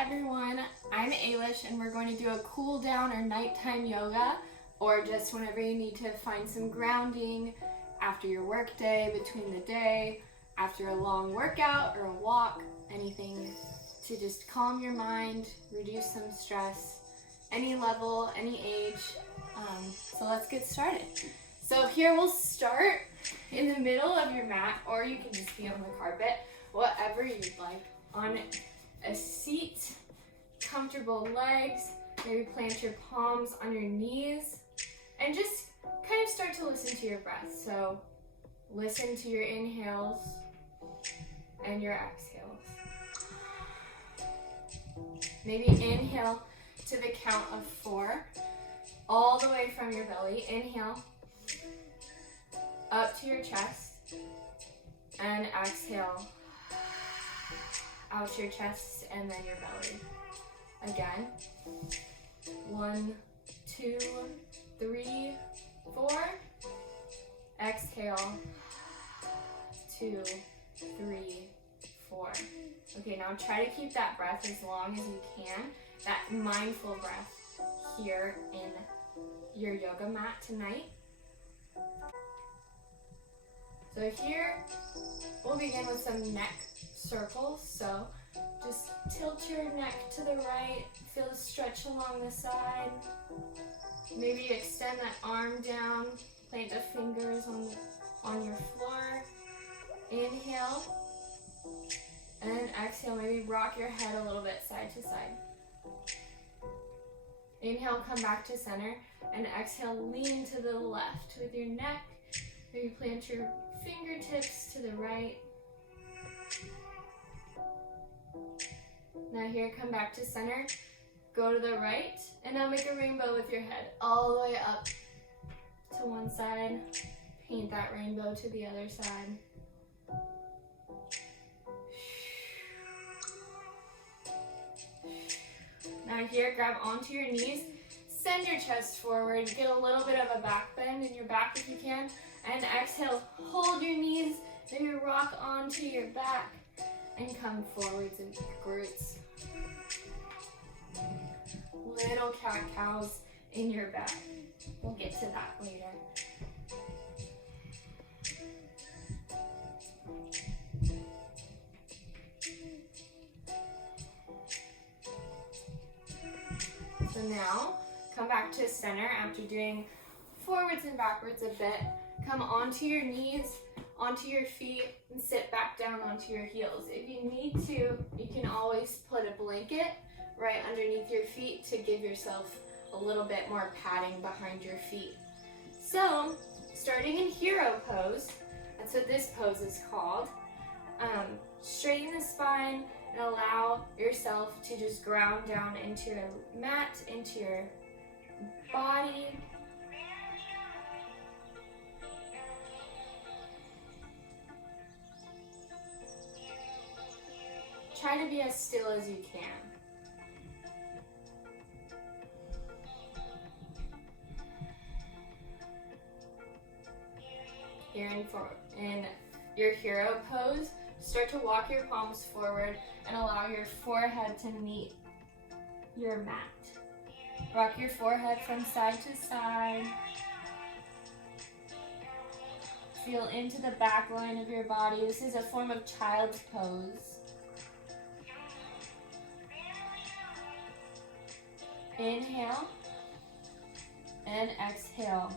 everyone, I'm Ailish and we're going to do a cool down or nighttime yoga, or just whenever you need to find some grounding after your work day, between the day, after a long workout or a walk, anything to just calm your mind, reduce some stress, any level, any age. So let's get started. So here we'll start in the middle of your mat, or you can just be on the carpet, whatever you'd like, on a seat, comfortable legs, maybe plant your palms on your knees, and just kind of start to listen to your breath. So listen to your inhales and your exhales. Maybe inhale to the count of 4, all the way from your belly. Inhale up to your chest, and exhale out your chest and then your belly. Again, 1, 2, 3, 4. Exhale, 2, 3, 4. Okay, now try to keep that breath as long as you can, that mindful breath here in your yoga mat tonight. So here, we'll begin with some neck circles. So just tilt your neck to the right, feel the stretch along the side. Maybe extend that arm down, plant the fingers on your floor. Inhale, and then exhale, maybe rock your head a little bit side to side. Inhale, come back to center, and exhale, lean to the left with your neck. Maybe plant your fingertips to the right. Now here, come back to center, go to the right, and now make a rainbow with your head all the way up to one side. Paint that rainbow to the other side. Now here, grab onto your knees, send your chest forward, get a little bit of a back bend in your back if you can, and exhale, hold your knees, then you rock onto your back and come forwards and backwards. Little cat-cows in your back. We'll get to that later. So now, come back to center after doing forwards and backwards a bit. Come onto your knees, onto your feet, and sit back down onto your heels. If you need to, you can always put a blanket right underneath your feet to give yourself a little bit more padding behind your feet. So, starting in hero pose, that's what this pose is called. Straighten the spine and allow yourself to just ground down into your mat, into your body. Try to be as still as you can. Here in your hero pose, start to walk your palms forward and allow your forehead to meet your mat. Rock your forehead from side to side. Feel into the back line of your body. This is a form of child's pose. Inhale and exhale.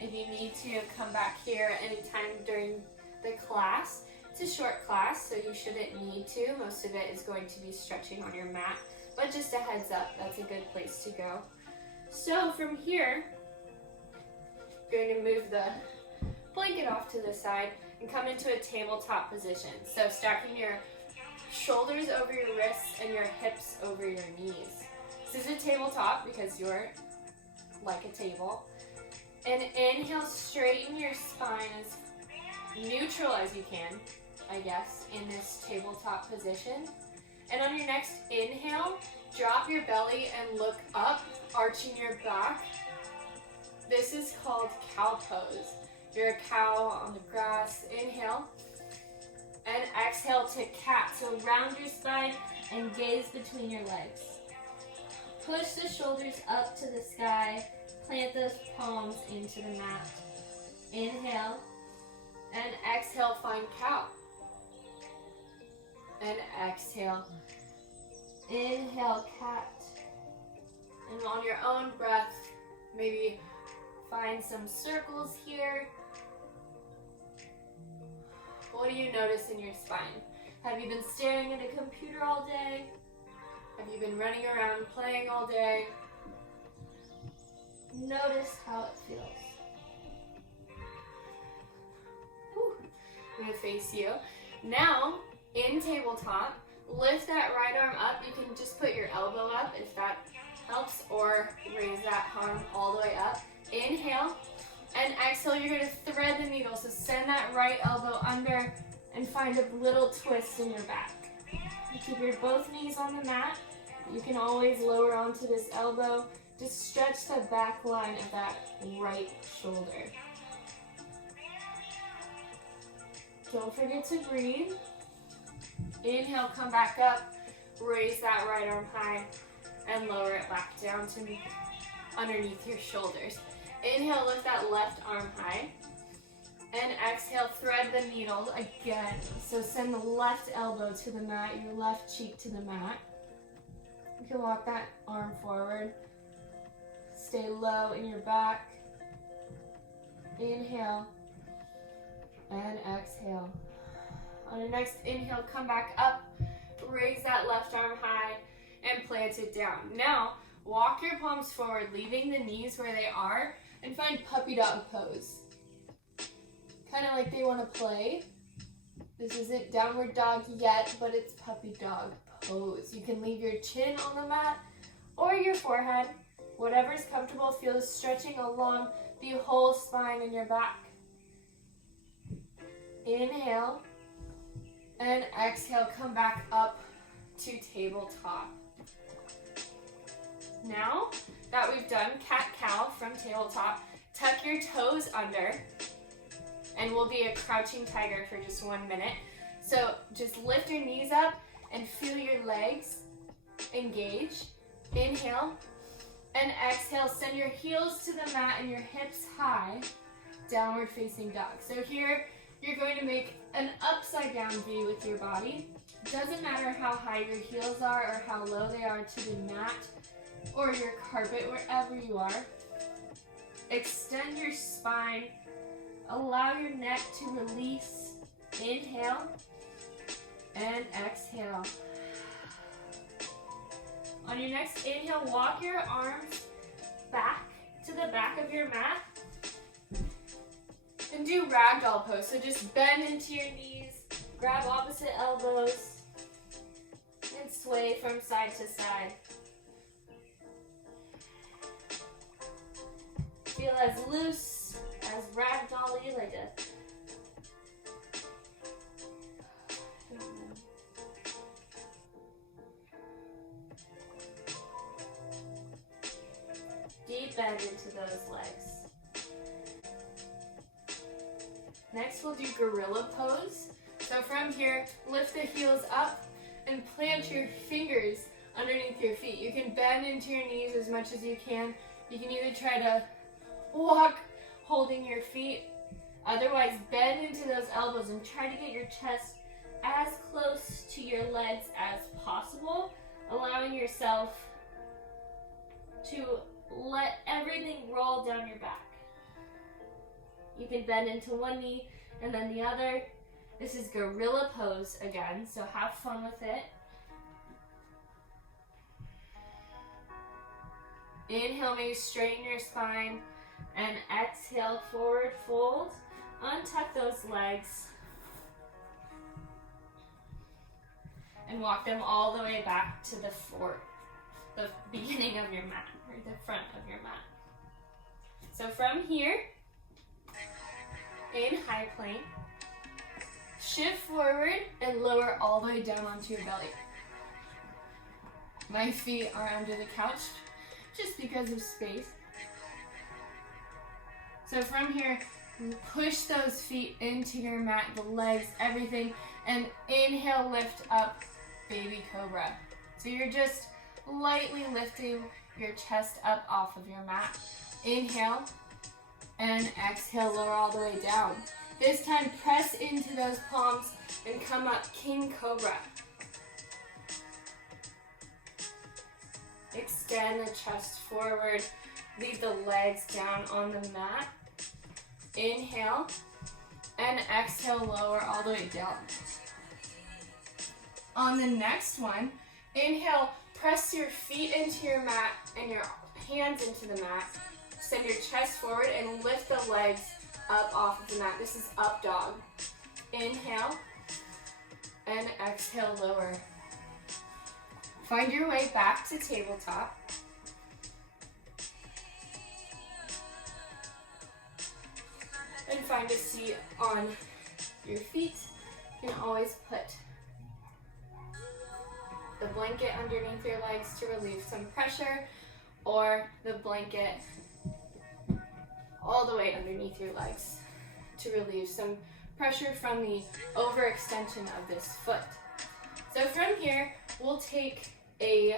If you need to, come back here anytime during the class. It's a short class, so you shouldn't need to. Most of it is going to be stretching on your mat, but just a heads up, that's a good place to go. So from here, you're going to move the blanket off to the side and come into a tabletop position. So stacking your shoulders over your wrists and your hips over your knees. This is a tabletop because you're like a table. And inhale, straighten your spine as neutral as you can, I guess, in this tabletop position. And on your next inhale, drop your belly and look up, arching your back. This is called cow pose. You're a cow on the grass. Inhale. And exhale to cat. So round your spine and gaze between your legs. Push the shoulders up to the sky. Plant those palms into the mat. Inhale. And exhale, find cow. And exhale. Inhale, cat. And on your own breath, maybe find some circles here. What do you notice in your spine? Have you been staring at a computer all day? Have you been running around playing all day? Notice how it feels. Whew. I'm going to face you. Now, in tabletop, lift that right arm up. You can just put your elbow up if that helps, or raise that arm all the way up. Inhale, and exhale, you're going to thread the needle. So send that right elbow under and find a little twist in your back. You keep your both knees on the mat. You can always lower onto this elbow. Just stretch the back line of that right shoulder. Don't forget to breathe. Inhale, come back up. Raise that right arm high and lower it back down to underneath your shoulders. Inhale, lift that left arm high. And exhale, thread the needle again. So send the left elbow to the mat, your left cheek to the mat. You can walk that arm forward. Stay low in your back. Inhale. And exhale. On your next inhale, come back up. Raise that left arm high and plant it down. Now, walk your palms forward, leaving the knees where they are, and find puppy dog pose. Kind of like they want to play. This isn't downward dog yet, but it's puppy dog pose. You can leave your chin on the mat or your forehead. Whatever's comfortable. Feel the stretching along the whole spine in your back. Inhale. And exhale, come back up to tabletop. Now that we've done cat-cow from tabletop, tuck your toes under, and we'll be a crouching tiger for just 1 minute. So just lift your knees up and feel your legs engage. Inhale, and exhale, send your heels to the mat and your hips high, downward facing dog. So here, you're going to make an upside down V with your body. Doesn't matter how high your heels are or how low they are to the mat or your carpet, wherever you are. Extend your spine. Allow your neck to release. Inhale and exhale. On your next inhale, walk your arms back to the back of your mat. And do ragdoll pose. So just bend into your knees, grab opposite elbows, and sway from side to side. Feel as loose, as ragdoll-y, like a deep bend into those legs. Next, we'll do gorilla pose. So from here, lift the heels up and plant your fingers underneath your feet. You can bend into your knees as much as you can. You can either try to walk holding your feet, otherwise bend into those elbows and try to get your chest as close to your legs as possible, allowing yourself to let everything roll down your back. You can bend into one knee and then the other. This is gorilla pose again, so have fun with it. Inhale, maybe straighten your spine, and exhale, forward fold. Untuck those legs and walk them all the way back to the beginning of your mat, or the front of your mat. So from here, in high plank, shift forward and lower all the way down onto your belly. My feet are under the couch just because of space. So from here, push those feet into your mat, the legs, everything, And inhale, lift up, baby cobra. So you're just lightly lifting your chest up off of your mat. Inhale, and exhale, lower all the way down. This time, press into those palms and come up, king cobra. Extend the chest forward, leave the legs down on the mat. Inhale, and exhale, lower all the way down. On the next one, inhale, press your feet into your mat and your hands into the mat. Send your chest forward and lift the legs up off of the mat. This is up dog. Inhale, and exhale, lower. Find your way back to tabletop. And find a seat on your feet. You can always put the blanket underneath your legs to relieve some pressure, or the blanket all the way underneath your legs to relieve some pressure from the overextension of this foot. So from here, we'll take a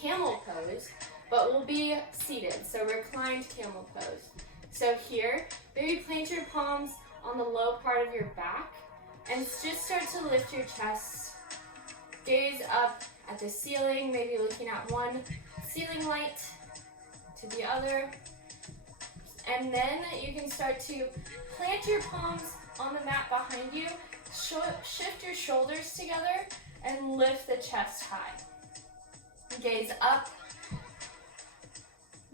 camel pose, but we'll be seated, so reclined camel pose. So here, maybe plant your palms on the low part of your back and just start to lift your chest. Gaze up at the ceiling, maybe looking at one ceiling light to the other. And then you can start to plant your palms on the mat behind you, shift your shoulders together, and lift the chest high. Gaze up,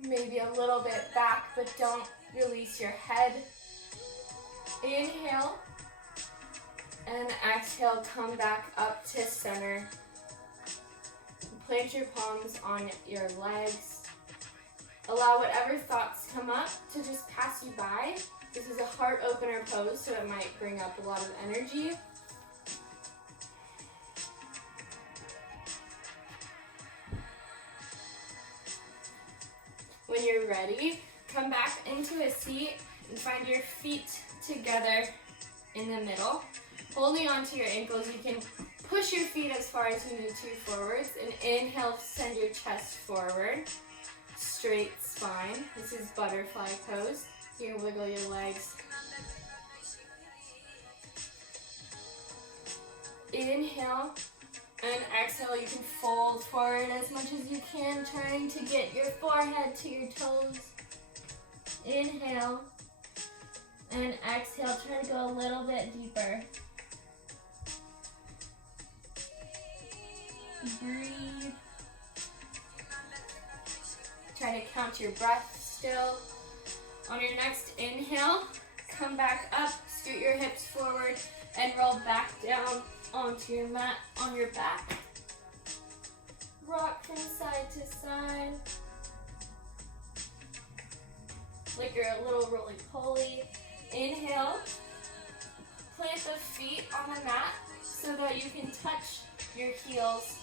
maybe a little bit back, but don't release your head. Inhale, and exhale, come back up to center. Plant your palms on your legs. Allow whatever thoughts come up to just pass you by. This is a heart opener pose, so it might bring up a lot of energy. When you're ready, come back into a seat and find your feet together in the middle. Holding onto your ankles, you can push your feet as far as you need to forwards, and inhale, send your chest forward. Straight spine. This is butterfly pose. You can wiggle your legs. Inhale, and exhale, you can fold forward as much as you can, trying to get your forehead to your toes. Inhale, and exhale, try to go a little bit deeper. Breathe. Try to count your breath still. On your next inhale, come back up, scoot your hips forward, and roll back down onto your mat on your back. Rock from side to side. Like you're a little roly-poly. Inhale. Plant the feet on the mat so that you can touch your heels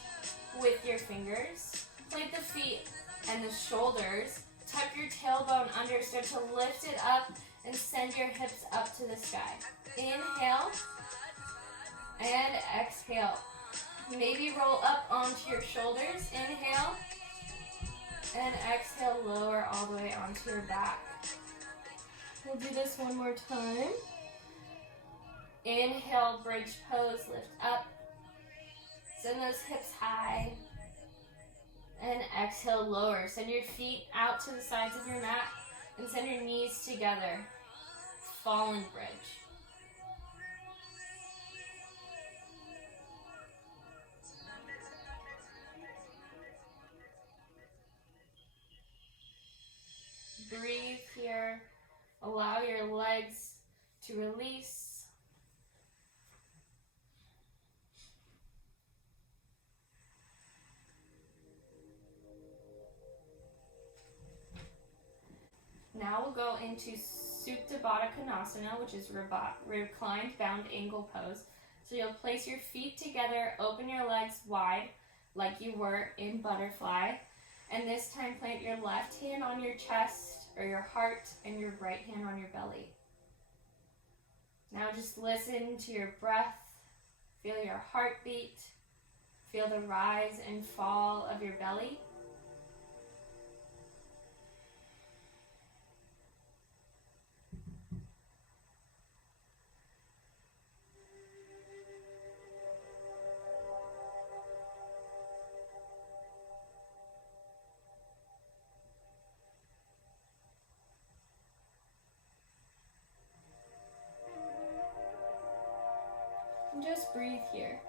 with your fingers. Plant the feet and the shoulders. Tuck your tailbone under, start to lift it up and send your hips up to the sky. Inhale and exhale. Maybe roll up onto your shoulders. Inhale and exhale, lower all the way onto your back. We'll do this one more time. Inhale, bridge pose, lift up. Send those hips high. And exhale, lower. Send your feet out to the sides of your mat and send your knees together. Fallen bridge. Breathe here. Allow your legs to release. Now we'll go into Supta Baddha Konasana, which is reclined bound angle pose. So you'll place your feet together, open your legs wide like you were in butterfly. And this time plant your left hand on your chest or your heart and your right hand on your belly. Now just listen to your breath. Feel your heartbeat. Feel the rise and fall of your belly. And just breathe here.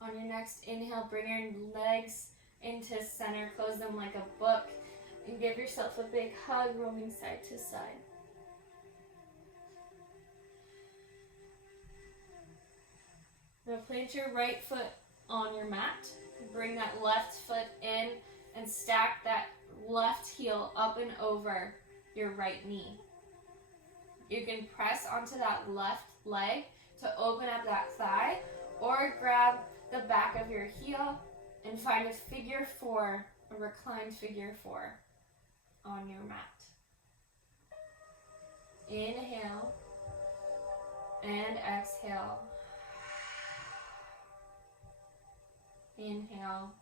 On your next inhale, bring your legs into center, close them like a book, and give yourself a big hug, rolling side to side. Now plant your right foot on your mat. Bring that left foot in and stack that left heel up and over your right knee. You can press onto that left leg to open up that thigh, or grab the back of your heel and find a figure four, a reclined figure four on your mat. Inhale and exhale. Inhale.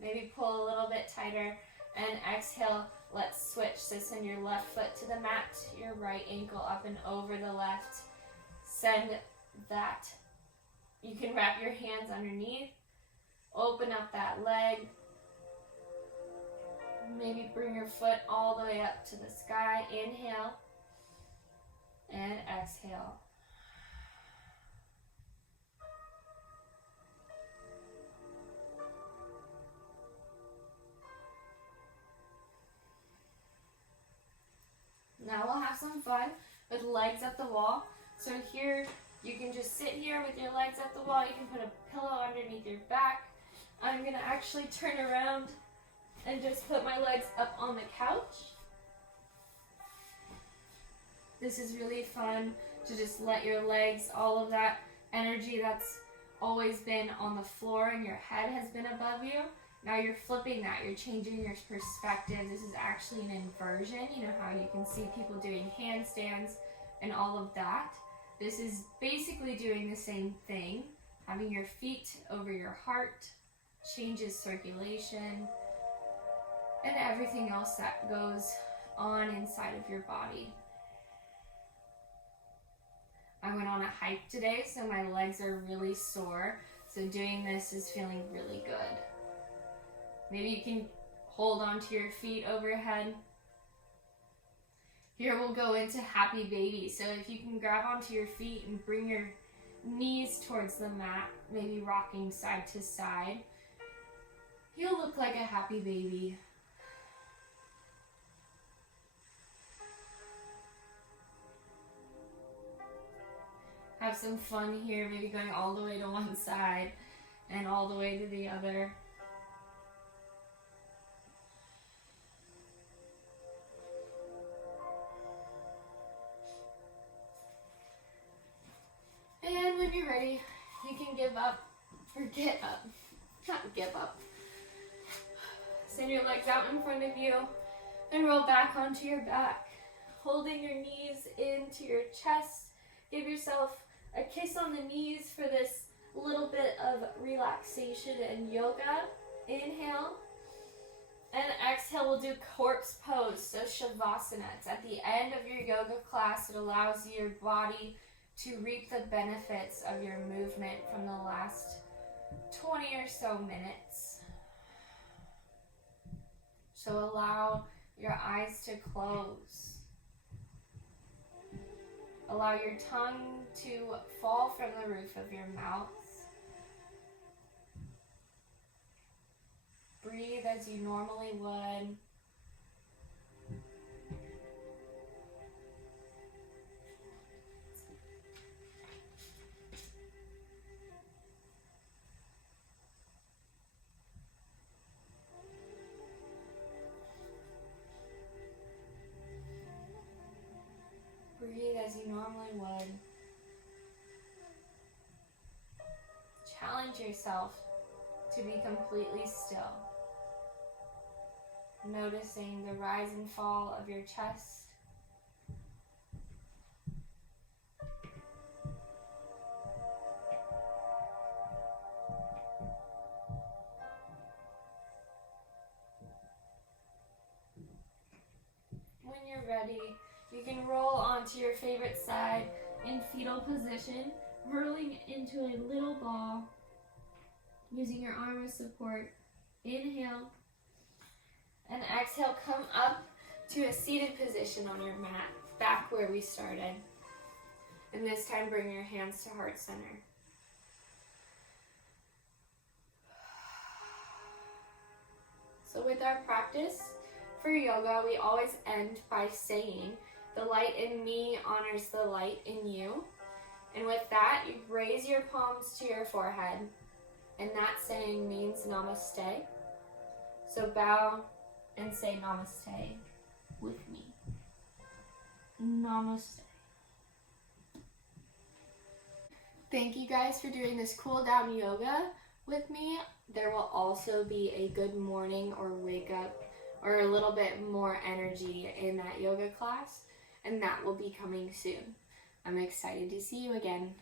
Maybe pull a little bit tighter, and exhale. Let's switch. So send your left foot to the mat, your right ankle up and over the left. Send that. You can wrap your hands underneath. Open up that leg. Maybe bring your foot all the way up to the sky. Inhale and exhale. Now we'll have some fun with legs at the wall. So here, you can just sit here with your legs at the wall. You can put a pillow underneath your back. I'm gonna actually turn around and just put my legs up on the couch. This is really fun to just let your legs, all of that energy that's always been on the floor and your head has been above you. Now you're flipping that, you're changing your perspective. This is actually an inversion. You know how you can see people doing handstands and all of that. This is basically doing the same thing. Having your feet over your heart changes circulation and everything else that goes on inside of your body. I went on a hike today, so my legs are really sore. So doing this is feeling really good. Maybe you can hold onto your feet overhead. Here we'll go into happy baby. So if you can grab onto your feet and bring your knees towards the mat, maybe rocking side to side, you'll look like a happy baby. Have some fun here, maybe going all the way to one side and all the way to the other. And when you're ready, you can give up, or get up, not give up. Send your legs out in front of you and roll back onto your back, holding your knees into your chest. Give yourself a kiss on the knees for this little bit of relaxation and yoga. Inhale. And exhale, we'll do corpse pose, so Shavasana. It's at the end of your yoga class. It allows your body to reap the benefits of your movement from the last 20 or so minutes. So allow your eyes to close. Allow your tongue to fall from the roof of your mouth. Breathe as you normally would. Breathe as you normally would. yourself to be completely still. Noticing the rise and fall of your chest. When you're ready, you can roll onto your favorite side in fetal position, hurling into a little ball, using your arm as support. Inhale, and exhale, come up to a seated position on your mat, back where we started. And this time, bring your hands to heart center. So with our practice for yoga, we always end by saying, "The light in me honors the light in you." And with that, you raise your palms to your forehead. And that saying means namaste. So bow and say namaste with me. Namaste. Thank you guys for doing this cool down yoga with me. There will also be a good morning or wake up or a little bit more energy in that yoga class, and that will be coming soon. I'm excited to see you again.